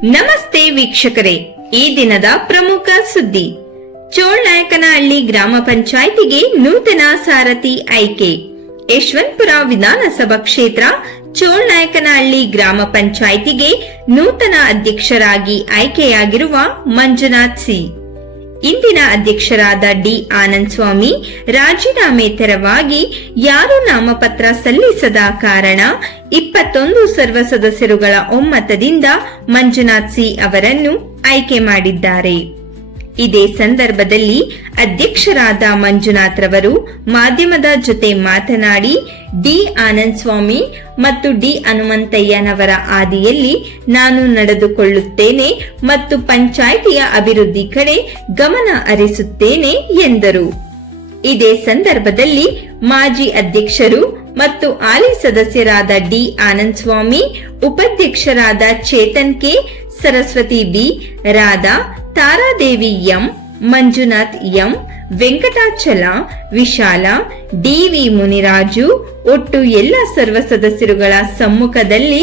ನಮಸ್ತೆ ವೀಕ್ಷಕರೇ, ಈ ದಿನದ ಪ್ರಮುಖ ಸುದ್ದಿ. ಚೋಳನಾಯಕನಹಳ್ಳಿ ಗ್ರಾಮ ಪಂಚಾಯಿತಿಗೆ ನೂತನ ಸಾರಥಿ ಆಯ್ಕೆ. ಯಶವಂತಪುರ ವಿಧಾನಸಭಾ ಕ್ಷೇತ್ರ ಚೋಳನಾಯಕನಹಳ್ಳಿ ಗ್ರಾಮ ಪಂಚಾಯಿತಿಗೆ ನೂತನ ಅಧ್ಯಕ್ಷರಾಗಿ ಆಯ್ಕೆಯಾಗಿರುವ ಮಂಜುನಾಥ್ ಸಿ. ಇಂದಿನ ಅಧ್ಯಕ್ಷರಾದ ಡಿ ಆನಂದ್ ಸ್ವಾಮಿ ರಾಜೀನಾಮೆ ತೆರವಾಗಿ ಯಾರೂ ನಾಮಪತ್ರ ಸಲ್ಲಿಸದ ಕಾರಣ 21 ಸರ್ವ ಸದಸ್ಯರುಗಳ ಒಮ್ಮತದಿಂದ ಮಂಜುನಾಥ್ ಸಿ ಅವರನ್ನು ಆಯ್ಕೆ ಮಾಡಿದ್ದಾರೆ. ಇದೇ ಸಂದರ್ಭದಲ್ಲಿ ಅಧ್ಯಕ್ಷರಾದ ಮಂಜುನಾಥ್ ರವರು ಮಾಧ್ಯಮದ ಜೊತೆ ಮಾತನಾಡಿ, ಡಿ ಆನಂದ್ ಸ್ವಾಮಿ ಮತ್ತು ಡಿ ಹನುಮಂತಯ್ಯನವರ ಹಾದಿಯಲ್ಲಿ ನಾನು ನಡೆದುಕೊಳ್ಳುತ್ತೇನೆ ಮತ್ತು ಪಂಚಾಯಿತಿಯ ಅಭಿವೃದ್ಧಿ ಕಡೆ ಗಮನ ಹರಿಸುತ್ತೇನೆ ಎಂದರು. ಇದೇ ಸಂದರ್ಭದಲ್ಲಿ ಮಾಜಿ ಅಧ್ಯಕ್ಷರು ಮತ್ತು ಹಾಲಿ ಸದಸ್ಯರಾದ ಡಿ ಆನಂದ್ ಸ್ವಾಮಿ, ಉಪಾಧ್ಯಕ್ಷರಾದ Chetan K, Saraswati B, Radha, Taradevi M, Manjunath M, Venkatachala, Vishala, DV Muniraju, ಒಟ್ಟು ಎಲ್ಲ ಸರ್ವ ಸದಸ್ಯರುಗಳ ಸಮ್ಮುಖದಲ್ಲಿ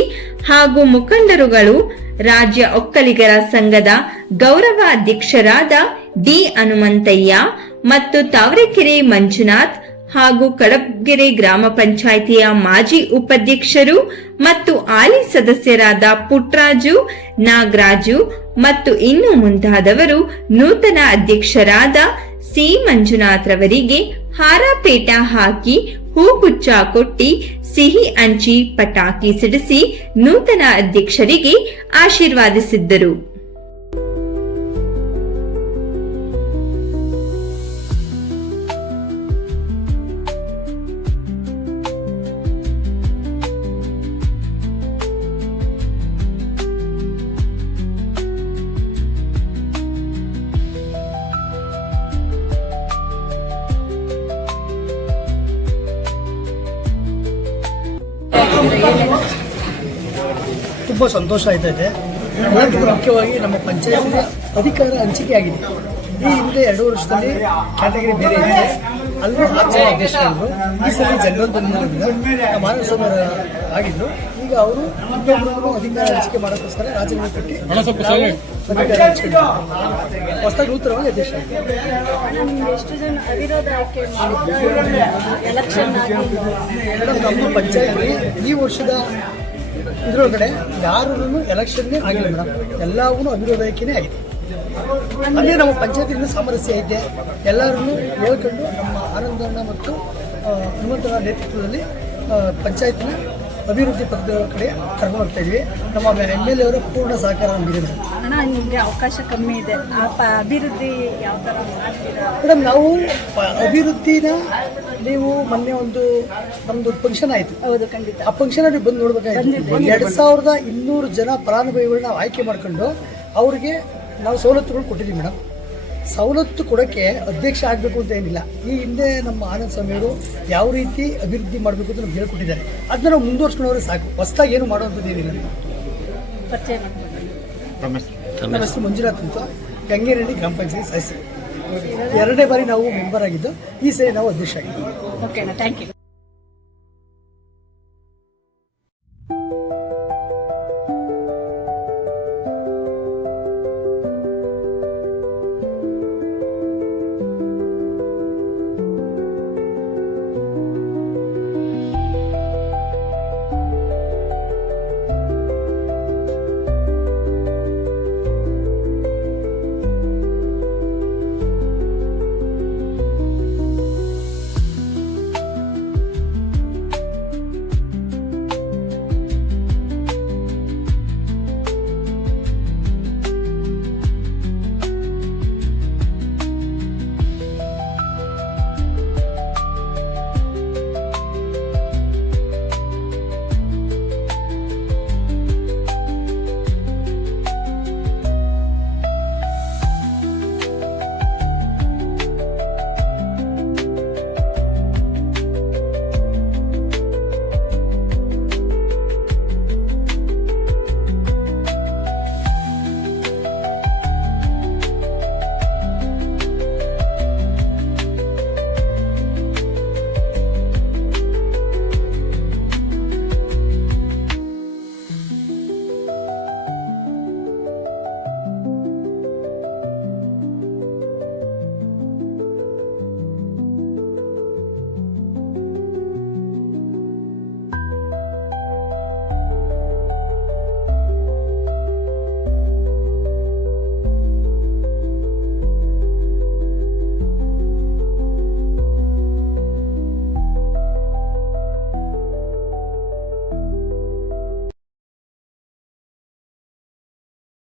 ಹಾಗೂ ಮುಖಂಡರುಗಳು, ರಾಜ್ಯ ಒಕ್ಕಲಿಗರ ಸಂಘದ ಗೌರವ ಅಧ್ಯಕ್ಷರಾದ ಡಿ ಹನುಮಂತಯ್ಯ ಮತ್ತು ತಾವರೆಕೆರೆ ಮಂಜುನಾಥ್ ಹಾಗೂ ಕಡಬಗೆರೆ ಗ್ರಾಮ ಪಂಚಾಯಿತಿಯ ಮಾಜಿ ಉಪಾಧ್ಯಕ್ಷರು ಮತ್ತು ಹಾಲಿ ಸದಸ್ಯರಾದ ಪುಟ್ರಾಜು, ನಾಗರಾಜು ಮತ್ತು ಇನ್ನು ಮುಂತಾದವರು ನೂತನ ಅಧ್ಯಕ್ಷರಾದ ಸಿ ಮಂಜುನಾಥ್ ರವರಿಗೆ ಹಾರಪೇಟ ಹಾಕಿ ಹೂಗುಚ್ಛ ಕೊಟ್ಟಿ ಸಿಹಿ ಹಂಚಿ ಪಟಾಕಿ ಸಿಡಿಸಿ ನೂತನ ಅಧ್ಯಕ್ಷರಿಗೆ ಆಶೀರ್ವಾದಿಸಿದ್ದರು. ತುಂಬ ಸಂತೋಷ ಆಯ್ತೈತೆ. ಎಲ್ಲದಕ್ಕೂ ಮುಖ್ಯವಾಗಿ ನಮ್ಮ ಪಂಚಾಯತ್ಗೆ ಅಧಿಕಾರ ಹಂಚಿಕೆ ಆಗಿದೆ. ಈ ಹಿಂದೆ 2 ವರ್ಷದಲ್ಲಿ ಕ್ಯಾಟಗರಿ ಬೇರೆ ಇದೆ, ಅಲ್ಲೂ 6 ಜನ ಅಧ್ಯಕ್ಷರಾಗಿದ್ದರು. ಈ ಸಲ ಜನರಲ್ ಬಂದಿರೋದ್ರಿಂದ ಮಾನಸಭೆ ಆಗಿದ್ದು, ಈಗ ಅವರು ಅಧಿಕಾರ ಹಂಚಿಕೆ ಮಾಡೋಕ್ಕೋಸ್ಕರ ರಾಜೀನಾಮೆ ಕೊಟ್ಟು ಅಧಿಕಾರ ಹಂಚಿಕೊಂಡಿದ್ದಾರೆ. ಹೊಸದಾಗಿ ನೂತನವಾಗಿ ಅಧ್ಯಕ್ಷರಾಗಿದ್ದಾರೆ. ಮೇಡಮ್, ನಮ್ಮ ಪಂಚಾಯತ್ಗೆ ಈ ವರ್ಷದ ಇದರೊಳಗಡೆ ಯಾರೂ ಎಲೆಕ್ಷನ್ನೇ ಆಗಿಲ್ಲ ಮೇಡಮ್. ಎಲ್ಲವೂ ಅವಿರೋಧಕ್ಕೇ ಆಗಿದೆ. ಅಂದರೆ ನಮ್ಮ ಪಂಚಾಯತಿಯಿಂದ ಸಾಮರಸ್ಯ ಐತೆ. ಎಲ್ಲರನ್ನೂ ಹೇಳ್ಕೊಂಡು ನಮ್ಮ ಆನಂದಣ್ಣ ಮತ್ತು ಹನುಮಂತನ ನೇತೃತ್ವದಲ್ಲಿ ಪಂಚಾಯತಿನ ಅಭಿವೃದ್ಧಿ ಪಥದ ಕಡೆ ಕರ್ಕೊಂಡು ಹೋಗ್ತಾ ಇದ್ವಿ. ನಮ್ಮ MLA ಅವರ ಪೂರ್ಣ ಸಹಕಾರ ನಮಗಿದೆ ಮೇಡಮ್. ನಿಮಗೆ ಅವಕಾಶ ಕಮ್ಮಿ ಇದೆ, ಅಭಿವೃದ್ಧಿ ಯಾವ ಥರ ಮಾಡ್ತೀರಾ ಮೇಡಮ್? ನಾವು ಅಭಿವೃದ್ಧಿನ ನೀವು ಮೊನ್ನೆ ನಮ್ದು ಫಂಕ್ಷನ್ ಆಯಿತು. ಹೌದು, ಖಂಡಿತ. ಆ ಫಂಕ್ಷನ್ ನೀವು ಬಂದು ನೋಡ್ಬೇಕಾಗಿತ್ತು. 2200 ಜನ ಫಲಾನುಭವಿಗಳನ್ನ ಆಯ್ಕೆ ಮಾಡ್ಕೊಂಡು ಅವ್ರಿಗೆ ನಾವು ಸವಲತ್ತುಗಳು ಕೊಟ್ಟಿದ್ದೀವಿ ಮೇಡಮ್. ಸವಲತ್ತು ಕೊಡೋಕ್ಕೆ ಅಧ್ಯಕ್ಷ ಆಗಬೇಕು ಅಂತ ಏನಿಲ್ಲ. ಈ ಹಿಂದೆ ನಮ್ಮ ಆನಂದ್ ಸ್ವಾಮಿಯವರು ಯಾವ ರೀತಿ ಅಭಿವೃದ್ಧಿ ಮಾಡಬೇಕು ಅಂತ ನಮ್ಗೆ ಹೇಳ್ಕೊಟ್ಟಿದ್ದಾರೆ. ಅದನ್ನ ನಾವು ಮುಂದುವರ್ಸ್ಕೊಂಡ್ರೆ ಸಾಕು. ಹೊಸದಾಗಿ ಏನು ಮಾಡುವಂಥದ್ದು ಏನಿಲ್ಲ. ನಮ್ಮ ಹೆಸರು ಮಂಜುನಾಥ್ ಅಂತ, ಗಂಗೇನಹಳ್ಳಿ ಗ್ರಾಮ ಪಂಚಾಯತ್ ಸದಸ್ಯರು. 2ನೇ ಬಾರಿ ನಾವು ಮೆಂಬರ್ ಆಗಿದ್ದು, ಈ ಸರಿ ನಾವು ಅಧ್ಯಕ್ಷ ಆಗಿದ್ದೀವಿ. ಓಕೆನಾ, ಥ್ಯಾಂಕ್ ಯು.